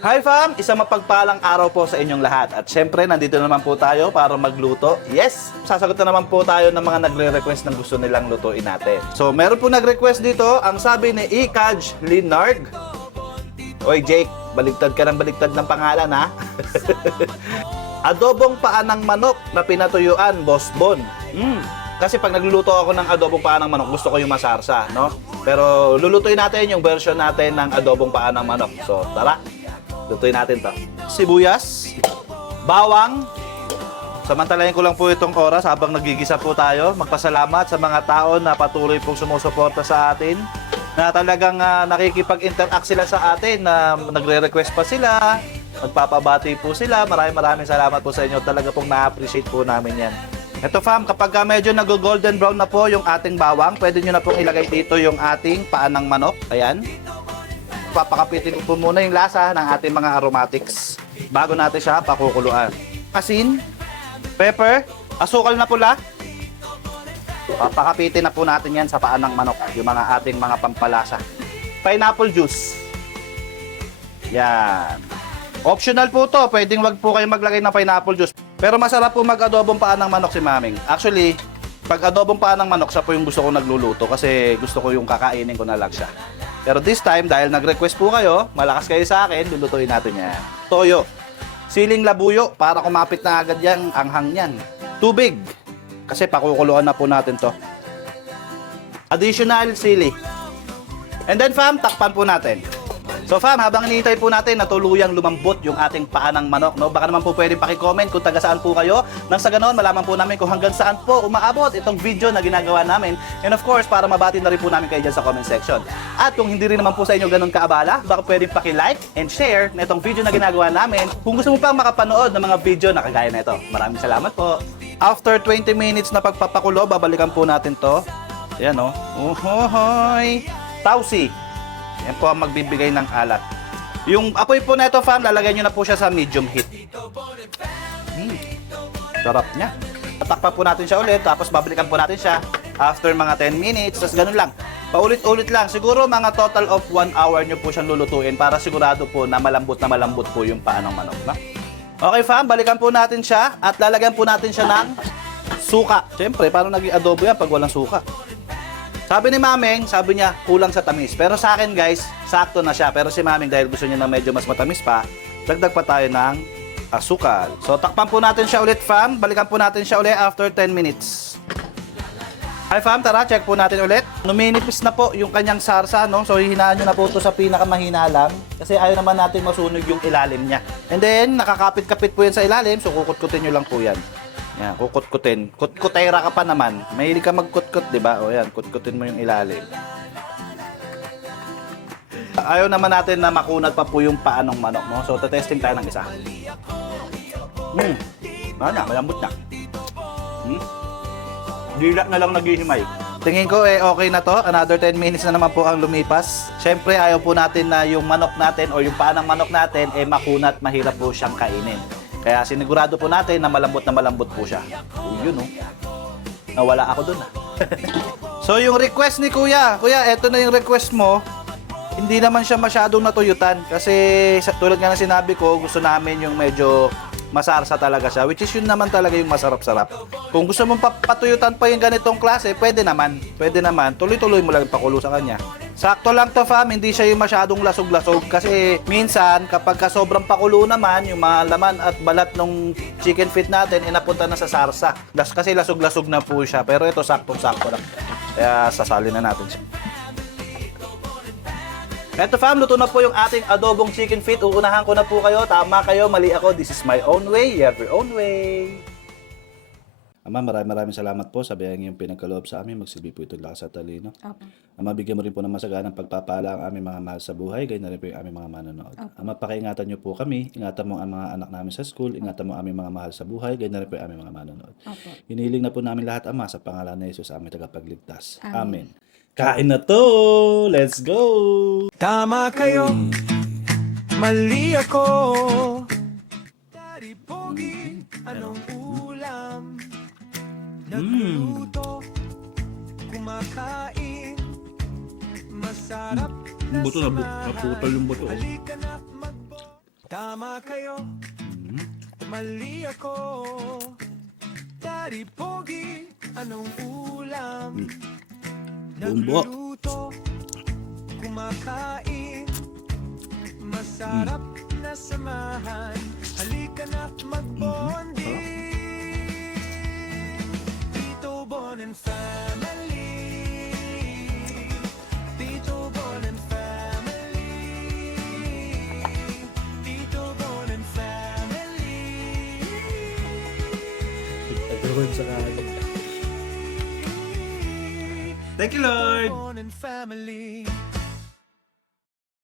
Hi fam! Isang mapagpalang araw po sa inyong lahat. At syempre, nandito naman po tayo para magluto. Yes! Sasagot na naman po tayo ng mga nagre-request ng gusto nilang lutuin natin. So, meron po nag-request dito. Ang sabi ni Ikaj Linarg. Oy Jake, baligtad ka ng pangalan ha. Adobong paa ng manok na pinatuyuan, Boss Bon. Kasi pag nagluluto ako ng adobong paa ng manok, gusto ko yung masarsa, no? Pero lulutuin natin yung version natin ng adobong paa ng manok. So, tara! Lutuin natin to. Sibuyas, bawang. Samantalahin ko lang po itong oras habang nagigisa po tayo. Magpasalamat sa mga tao na patuloy pong sumusuporta sa atin. Na talagang nakikipag-interact sila sa atin. Na nagre-request pa sila. Magpapabati po sila. Maraming salamat po sa inyo. Talaga pong na-appreciate po namin yan. Ito fam, kapag medyo nag-golden brown na po yung ating bawang, pwede nyo na pong ilagay dito yung ating paa ng manok. Ayan. Papakapitin ko po muna yung lasa ng ating mga aromatics bago natin siya pakukuluan. Asin, pepper, asukal na pula. Papakapitin na po natin yan sa paa ng manok, yung mga ating mga pampalasa. Pineapple juice. Yan. Optional po to, pwedeng wag po kayo maglagay ng pineapple juice. Pero masarap po mag-adobong paa ng manok si Maming. Actually, pag adobong paa ng manok, siya po yung gusto ko nagluluto kasi gusto ko yung kakainin ko na lang siya. Pero this time, dahil nag-request po kayo, malakas kayo sa akin, lulutuin natin yan. Toyo. Siling labuyo, para kumapit na agad yung anghang yan. Tubig. Kasi pakukuluan na po natin to. Additional sili. And then fam, takpan po natin. So fam, habang hinihintay po natin na tuluyang lumambot yung ating paa ng manok, no? Baka naman po pwedeng paki-comment kung taga saan po kayo. Nang sa ganoon, malaman po namin kung hanggang saan po umaabot itong video na ginagawa namin. And of course, para mabati na rin po namin kayo dyan sa comment section. At kung hindi rin naman po sa inyo ganun kaabala, baka pwedeng paki-like and share na itong video na ginagawa namin. Kung gusto mo pang makapanood ng mga video na kagaya na ito. Maraming salamat po. After 20 minutes na pagpapakulo, babalikan po natin to. Ayan o. Uhoy! Tausi. Yan po ang magbibigay ng alat. Yung apoy po na ito, fam, lalagay nyo na po siya sa medium heat. Sarap niya. Tatakpan po natin siya ulit, tapos babalikan po natin siya after mga 10 minutes. Tapos ganun lang. Paulit-ulit lang. Siguro mga total of 1 hour nyo po siyang lulutuin para sigurado po na malambot po yung paa ng manok. No? Okay, fam, balikan po natin siya at lalagyan po natin siya ng suka. Siyempre, paano naging adobo yan pag walang suka? Sabi ni Mameng, sabi niya, kulang sa tamis. Pero sa akin guys, sakto na siya. Pero si Mameng, dahil gusto niya na medyo mas matamis pa, dagdag pa tayo ng asukal. So, takpan po natin siya ulit, fam. Balikan po natin siya ulit after 10 minutes. Hi, fam. Tara, check po natin ulit. Numinipis na po yung kanyang sarsa, no? So, hihinaan nyo na po ito sa pinakamahina lang. Kasi ayaw naman natin masunog yung ilalim niya. And then, nakakapit-kapit po yan sa ilalim. So, kukut-kutin nyo lang po yan. Yan, kukut-kutin. Kut-kutera ka pa naman. Mahilig ka mag-kut-kut, di ba? O yan, kut-kutin mo yung ilalim. Ayaw naman natin na makunat pa po yung paa ng manok, no? So, testing tayo ng isa. Malambot na. Dila na lang naghihimay. Tingin ko okay na to. Another 10 minutes na naman po ang lumipas. Siyempre, ayaw po natin na yung manok natin o yung paa ng manok natin makunat, mahirap po siyang kainin. Kaya sinigurado po natin na malambot po siya. Yun, no? Nawala ako dun. So, yung request ni Kuya, eto na yung request mo. Hindi naman siya masyadong natuyutan. Kasi tulad nga na sinabi ko, gusto namin yung medyo masarsa talaga siya. Which is yun naman talaga yung masarap-sarap. Kung gusto mong patuyutan pa yung ganitong klase, pwede naman. Tuloy-tuloy mo lang pakulo sa kanya. Sakto lang to, fam, hindi siya yung masyadong lasog-lasog kasi minsan kapag sobrang pakulo naman yung mga laman at balat ng chicken feet natin napunta na sa sarsa. Kasi lasog-lasog na po siya, pero ito sakto-sakto lang. Kaya sasalin na natin siya. Eto fam, luto na po yung ating adobong chicken feet. Uunahan ko na po kayo. Tama kayo, mali ako. This is my own way, you have your own way. Ama, maraming salamat po sa biyayang iyong pinagkaloob sa amin. Magsilbi po ito lakas at talino. Opo. Ama, bigyan mo rin po ng masaganang pagpapala ang aming mga mahal sa buhay, ganyan na rin po yung aming mga manonood. Opo. Ama, pakiingatan niyo po kami. Ingatan mo ang mga anak namin sa school. Ingatan mo ang aming mga mahal sa buhay, ganyan na rin po yung aming mga manonood. Opo. Hinihiling na po namin lahat, Ama, sa pangalan ni Jesus, aming tagapagligtas. Amen. Amen. Kain na to! Let's go! Tama kayo, mali ako. Daddy Pogi, anong ulam? Nagluluto, kumakain, masarap na Buto na, naputol yung buto. Halika na Tama kayo, mali ako. Daddy Pogi, anong ulam? Bumbo. Nagluluto, kumakain, masarap na samahan. Halika na magbonding. Tito Bon and Family. Tito Bon and Family. Tito Bon and Family. Agawin sa kanin. Thank you, Lord! Bon and Family.